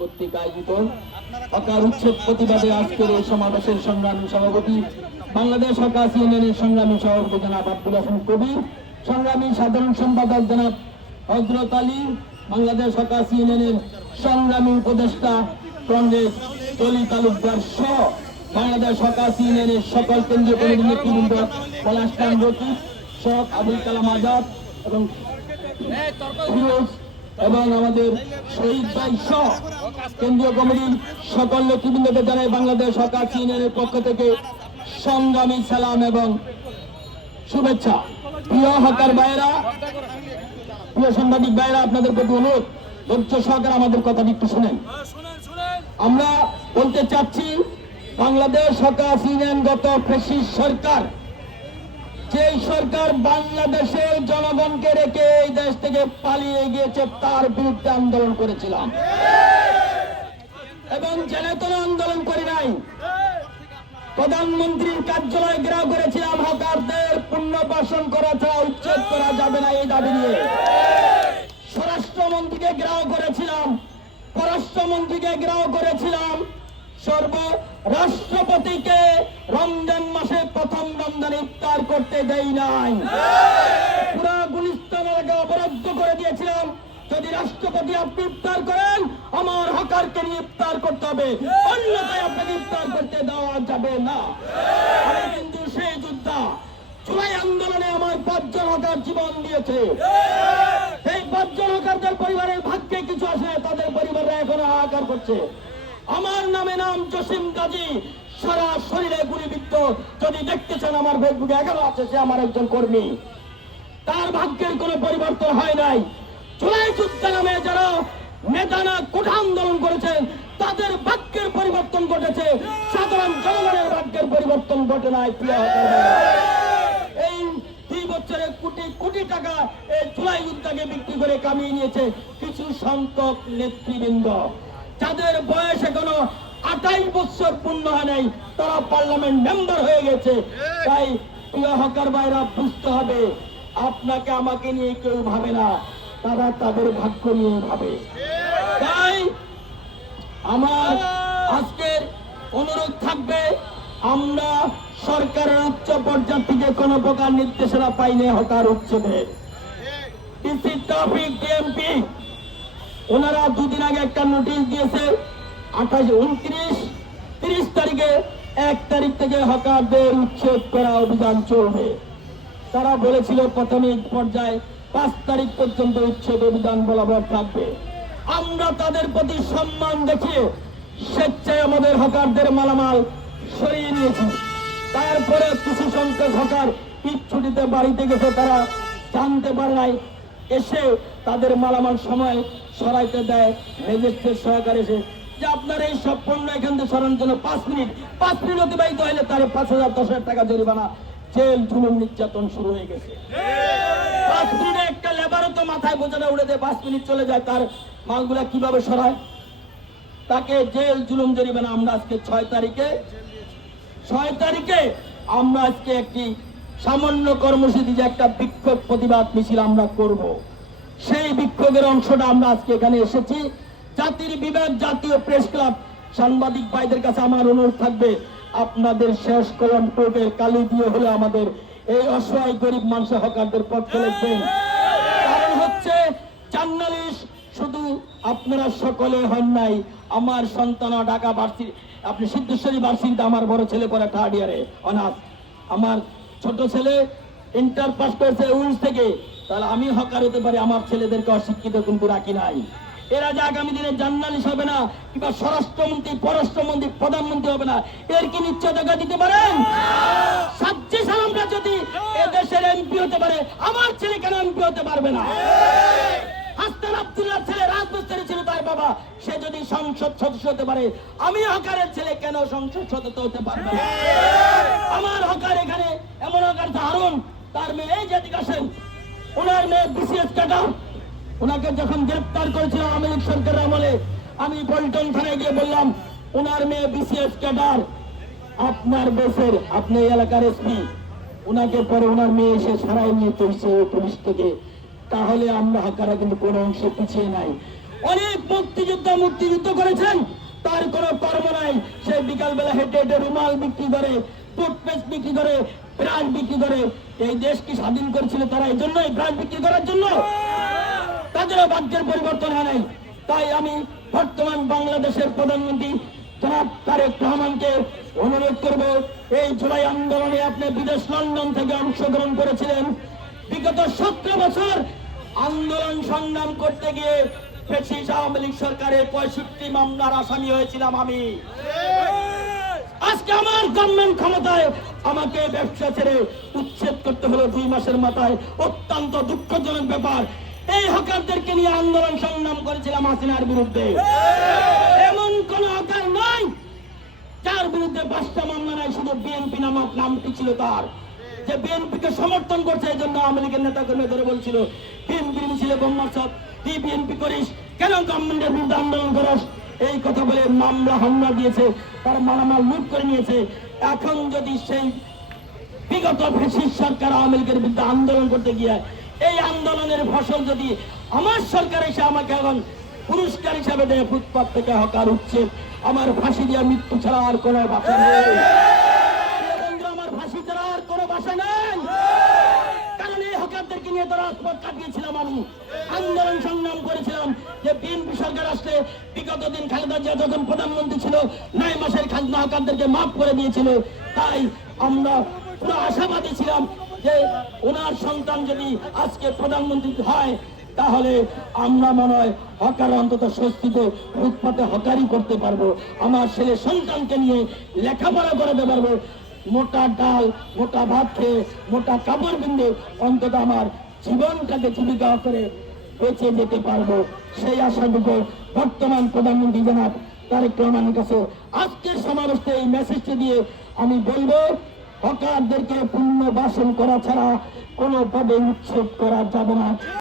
কর্তৃক আয়োজিত হকার উচ্ছেদ প্রতিবাদে আজকের এই সমাবেশের সংগ্রামী সভাপতি বাংলাদেশ হকার্স ইউনিয়নের সংগ্রামী সভাপতি জনাব আব্দুল হাসান কবির, সংগ্রামী সাধারণ সম্পাদক জনাব হযরত আলী, বাংলাদেশ হকার্স ইউনিয়নের সংগ্রামী উপদেষ্টা কংগ্রেস দলি তালুকদার সহ বাংলাদেশ হকার্স ইউনিয়নের সকল কেন্দ্রীয় কমিটির নেতৃবৃন্দ পলাশ খান রকিব, শখ আবুল কালাম আজাদ এবং ফিরোজ এবং আমাদের শহীদ ভাই সহ কেন্দ্রীয় কমিটির সকল নেতৃবৃন্দকে জানাই বাংলাদেশ হকার্স ইউনিয়নের পক্ষ থেকে সংগ্রামী সালাম এবং শুভেচ্ছা। প্রিয় হকার ভাইয়েরা, প্রিয় সাংবাদিক ভাইয়েরা, আপনাদের প্রতি অনুরোধ, ধৈর্য সহকারে আমাদের কথাটি একটু শুনেন। আমরা বলতে চাচ্ছি, বাংলাদেশ হকার্স ইউনিয়নগত ফ্যাসিস্ট সরকার, যেই সরকার বাংলাদেশের জনগণকে রেখে এই দেশ থেকে পালিয়ে গিয়েছে, তার বিরুদ্ধে আন্দোলন করেছিলাম এবং জেনেতনে আন্দোলন করি নাই। প্রধানমন্ত্রীর কার্যালয় ঘেরাও করেছিলাম, হকারদের পুনর্বাসন করা ছাড়া উচ্ছেদ করা যাবে না এই দাবি নিয়ে। স্বরাষ্ট্রমন্ত্রীকে ঘেরাও করেছিলাম, পররাষ্ট্রমন্ত্রীকে ঘেরাও করেছিলাম, রাষ্ট্রপতিকে রমজান মাসে প্রথম রমজান ইফতার করতে দেই নাই। পুরা গুলিস্তান এলাকা অবরুদ্ধ করে দিয়েছিলাম, যদি রাষ্ট্রপতি আপনি ইফতার করেন আমার হকারকে নিয়ে ইফতার করতে হবে, অন্যথায় আপনাকে ইফতার করতে দেওয়া যাবে না। আমি কিন্তু সেই যোদ্ধা। জুলাই আন্দোলনে আমার 5 জন হকার জীবন দিয়েছে। এই 5 জন হকারদের পরিবারের ভাগ্যে কিছু আসে, তাদের পরিবাররা এখনো হাহাকার করছে। আমার নামে নাম জসিম গাজী, সারা শরীরে গুলিবিদ্ধ। যদি দেখতেছেন আমার ফেসবুকে এখনো আছে, সে আমার একজন কর্মী। তার ভাগ্যের কোনো পরিবর্তন হয় নাই। জুলাই যুদ্ধ নামে যারা মেদানা কোঠা আন্দোলন করেছেন, তাদের ভাগ্যের পরিবর্তন ঘটেছে, সাধারণ জনগণের ভাগ্যের পরিবর্তন ঘটে নাই। এই 2 বছরে কোটি কোটি টাকা এই জুলাই যুদ্ধকে বিক্রি করে কামিয়ে নিয়েছে কিছু সংখ্যক নেতৃবৃন্দ, যাদের বয়স এখনো 28 বছর পূর্ণ হয় নাই, তারা পার্লামেন্ট মেম্বার হয়ে গেছে। তাই প্রিয় হকার ভাইরা, বুঝতে হবে, আপনাকে আমাকে নিয়ে কেউ ভাবে না, তারা তাদের ভাগ্য নিয়ে ভাবে। তাই আমার আজকের অনুরোধ থাকবে, আমরা সরকারের উচ্চ পর্যায় থেকে কোন প্রকার নির্দেশনা পাইনি হকার উচ্ছেদের। ডিসি ট্রাফিক ডিএমপি ওনারা 2 দিন আগে একটা নোটিশ দিয়েছে, 28, 29, 30 তারিখে 1 তারিখ থেকে হকারদের উচ্ছেদ করা অভিযান চলবে। তারা বলেছিল প্রাথমিক পর্যায়ে 5 তারিখ পর্যন্ত উচ্ছেদ অভিযান বলবৎ থাকবে। আমরা তাদের প্রতি সম্মান দেখিয়ে স্বেচ্ছায় আমাদের হকারদের মালামাল সরিয়ে নিয়েছি। তারপরে কিছু সংখ্যক হকার ঈদ ছুটিতে বাড়িতে গেছে, তারা জানতে পারে নাই, এসে তাদের মালামাল সময় সরাইতে দেয় ম্যাজিস্ট্রেট সহকারে এসে, যে আপনার এই সব পণ্য এখান থেকে সরানোর জন্য 5 মিনিট অতিবাহিত হলে তার 5,000 10,000 টাকা জরিমানা, জেল, জুলুম, নির্যাতন শুরু হয়ে গেছে। 5 মিনিটে একটা লেবারও তো মাথায় বোঝাটা উড়ে দেয়, 5 মিনিট চলে যায়, তার মালগুলা কিভাবে সরায়, তাকে জেল, জুলুম, জরিমানা। আমরা আজকে 6 তারিখে আমরা আজকে একটি সামান্য কর্মসূচি, যে একটা বিক্ষোভ প্রতিবাদ মিছিল আমরা করব, সেই বিক্ষোভের অংশটা আমরা আজকে এখানে এসেছি। জাতির বিবেক জাতীয় প্রেস ক্লাব সাংবাদিক ভাইদের কাছে আমার অনুরোধ থাকবে, আপনাদের শেষ কলম টোপের কালি দিয়ে হলে আমাদের এই অসহায় গরিব মানুষের হকারদের পক্ষে লিখবেন। কারণ হচ্ছে, জার্নালিস্ট শুধু আপনারা সকলে হন নাই, আমার সন্তান ঢাকা ভার্সিটি, আপনি সিদ্ধেশ্বরী ভার্সিটিতে আমার বড় ছেলে পড়ে 3rd ইয়ারে অনার্স, আমার ছোট ছেলে ইন্টার পাস করেছে উইলস থেকে। তাহলে আমি হকার হতে পারি, আমার ছেলেদেরকে অশিক্ষিত কিন্তু রাখি নাই। এরা যে আগামী দিনে জার্নালিস্ট হবে না, কিংবা স্বরাষ্ট্রমন্ত্রী, পররাষ্ট্রমন্ত্রী, প্রধানমন্ত্রী হবে না, এর কি নিশ্চয়তা দিতে পারেন? সাজ্জে সালামরা যদি এদেশের এমপি হতে পারে, আমার ছেলে কেন এমপি হতে পারবে না? হাসান আব্দুল্লাহর ছেলে রাজমিস্ত্রি ছিল, তার বাবা, সে যদি সংসদ সদস্য হতে পারে, আমি হকারের ছেলে কেন সংসদ সদস্য হতে পারবে না? আমার হকার এখানে এমন হকার হারুন, তার মেয়ে এই জাতি আসেন, ওনার মেয়ে বিসিএস ক্যাডার, ওনাকে যখন গ্রেপ্তার করেছিল আওয়ামী লীগ সরকারের আমলে, আমি পল্টন থানায় গিয়ে বললাম, ওনার মেয়ে বিসিএস ক্যাডার, আপনার দেশের, আপনি এলাকার এসপি, ওনাকে পরে ওনার মেয়ে এসে সারাই নিয়ে চলছে পুলিশ থেকে। তাহলে আমরা হকাররা কিন্তু কোনো অংশে পিছিয়ে নাই। অনেক মুক্তিযুদ্ধ করেছেন, তার কোনো কর্ম নাই। সে বিকালবেলা হেঁটে হেঁটে রুমাল বিক্রি করে, টুথপেস্ট বিক্রি করে, ব্রাশ বিক্রি করে। এই দেশ কি স্বাধীন করেছিল তারা এই জন্যই, ব্রাশ বিক্রি করার জন্য? তাদেরও ভাগ্যের পরিবর্তন হয় নাই। তাই আমি বর্তমান বাংলাদেশের প্রধানমন্ত্রী জনাব তারেক রহমানকে অনুরোধ করব, এই জুলাই আন্দোলনে আপনি বিদেশ লন্ডন থেকে অংশগ্রহণ করেছিলেন। বিগত 17 বছর আন্দোলন সংগ্রাম করতে গিয়ে ফ্যাসিস্ট আওয়ামী লীগ সরকারের 65 মামলার আসামি হয়েছিলাম আমি। আজকে আমার গভর্নমেন্ট ক্ষমতায়, আমাকে ব্যবসা ছেড়ে উচ্ছেদ করতে হলো 2 মাসের মাথায়। অত্যন্ত দুঃখজনক ব্যাপার। এই হকারদেরকে নিয়ে আন্দোলন সংগ্রাম করেছিলাম হাসিনার বিরুদ্ধে। এমন কোন হকার নাই যার বিরুদ্ধে 5টা মামলা নাই, শুধু বিএনপি নামক নামটি ছিল তার। যে বিএনপিকে সমর্থন করছে, এই জন্য আওয়ামী লীগের নেতা কর্মী ধরে বলছিল বিএনপি ছিল বোম্মার সব, তুই বিএনপি করিস কেন, গভর্নমেন্টের বিরুদ্ধে আন্দোলন করস, এই কথা বলে মামলা হামলা দিয়েছে, তার মালামাল লুট করে নিয়েছে। এখন যদি সেই বিগত ফ্যাসিস্ট সরকার আওয়ামী লীগের বিরুদ্ধে আন্দোলন করতে গিয়ে এই আন্দোলনের ফসল যদি আমার সরকার এসে আমাকে এখন পুরস্কার হিসাবে দেয়, ফুটপাত থেকে হকার উচ্ছেদ, আমার ফাঁসি দিয়া মৃত্যু ছাড়া আর কোনো বাসা নেই। আমার ফাঁসি ছাড়া আর কোনো বাসা নেই, কারণ এই হকারদেরকে নিয়ে তো রাজপথ কাটিয়েছিলাম আমি, আন্দোলন সংগ্রাম করেছিলাম। যে বিএনপি সরকার আসলে বিগত দিন খালেদা জিয়া যখন প্রধানমন্ত্রী ছিল 9 মাসের খাজনা হকারদেরকে মাফ করে দিয়েছিল। তাই আমরা পুরো আশাবাদী ছিলাম যে ওনার সন্তান যদি আজকে প্রধানমন্ত্রী হয়, তাহলে আমরা মনে হয় হকার অন্তত স্বস্তিতে ফুটপাতে হকারি করতে পারবো। আমার ছেলে সন্তানকে নিয়ে লেখাপড়া করাতে পারবো। মোটা ডাল, মোটা ভাত খেয়ে, মোটা কাপড় কিনতে অন্তত আমার জীবনটাকে জীবিকা করে বেঁচে যেতে পারবো। সেই আশাটুকু বর্তমান প্রধানমন্ত্রী জনাব তারেক রহমানের কাছে আজকের সমাবেশে এই মেসেজটি দিয়ে আমি বলবো, হকারদেরকে পুনর্বাসন করা ছাড়া কোনোভাবে উচ্ছেদ করা যাবে না।